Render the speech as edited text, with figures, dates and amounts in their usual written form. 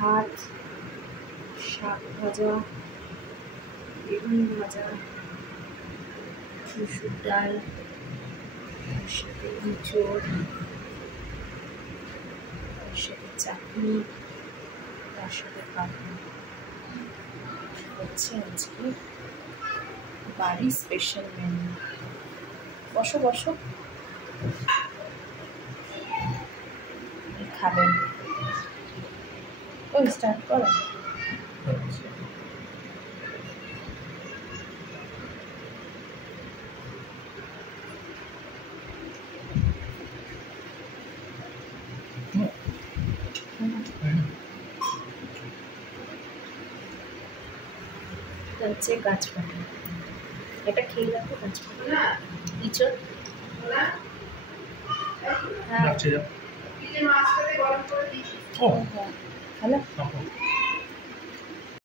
ভাত, শাক ভাজা, বেগুন ভাজা, মুসুর ডাল, তার সাথে ইঁচড়, তার সাথে চাটনি, তার সাথে পাপড় হচ্ছে আজকে বাড়ির স্পেশাল মেনু। বসো বসো, খাবেন। ওই স্টার্ট করো। হচ্ছে গাছপালা, এটা খেয়ে দেখো। গাছপালা ইঁচড়, হ্যাঁ, ও হ্যালো।